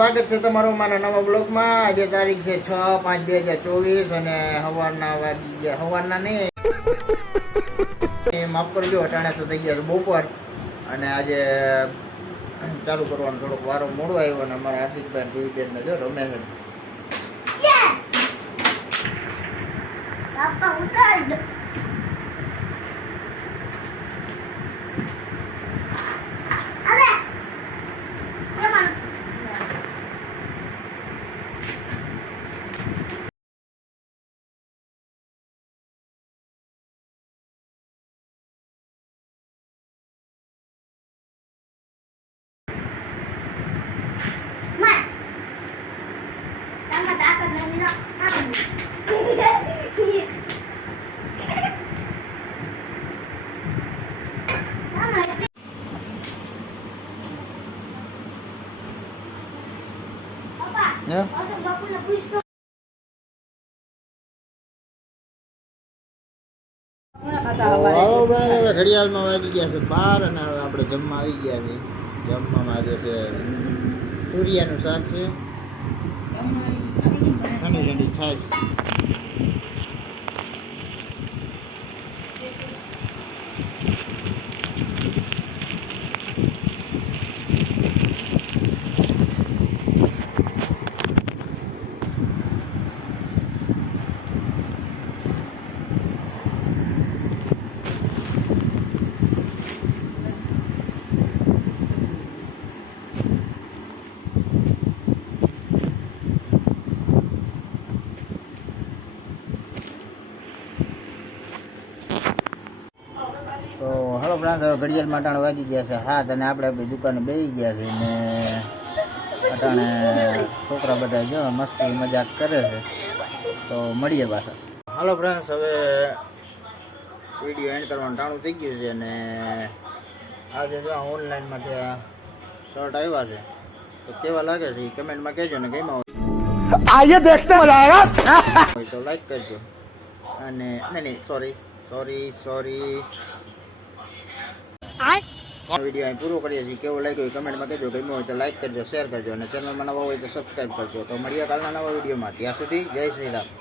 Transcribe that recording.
સ્વાગત છે તમારું મારા નવા બ્લોગમાં। આજે તારીખ છે 6/5/2024 અને સવારના વાગી ગયા, સવારના નહીં માફ કરજો, અટાણે તો થઈ ગયા છે બપોર। અને આજે ચાલુ કરવાનો થોડોક વારો મોડો આવ્યો અને અમારા હાર્દિકભાઈ સુઈબેનને જો રમે છે। ઘડિયાળમાં વાગી ગયા છે 12 અને હવે આપણે જમવા આવી ગયા છીએ। જમવામાં આજે છે તુરિયાનું શાક છે, ઠંડી ઠંડી છાશ। તો હલો ફ્રેન્ડ્સ, હવે ઘડિયાળમાં અટાણે વાગી ગયા છે 7 અને આપણે આપણી દુકાને બેસી ગયા છે ને અટાણે છોકરા બધા જો મસ્તી મજાક કરે છે। તો મળીએ પાછા। હાલો ફ્રેન્ડ્સ, હવે વિડીયો એન્ડ કરવાનું ટાણું થઈ ગયું છે અને આજે જો ઓનલાઈનમાંથી આ શર્ટ આવ્યા છે તો કેવા લાગે છે એ કમેન્ટમાં કહેજો ને ગમ્યા હોય તો લાઈક કરજો અને નહીં સોરી વિડીયો અહીં પૂરો કરીએ છીએ। કેવો લાગ્યો એ કમેન્ટમાં કહેજો, ગમ્યો હોય તો લાઈક કરજો, શેર કરજો અને ચેનલમાં નવા હોય તો સબસ્ક્રાઈબ કરજો। તો મળીએ કાલના નવા વિડીયોમાં, ત્યાં સુધી જય શ્રી રામ।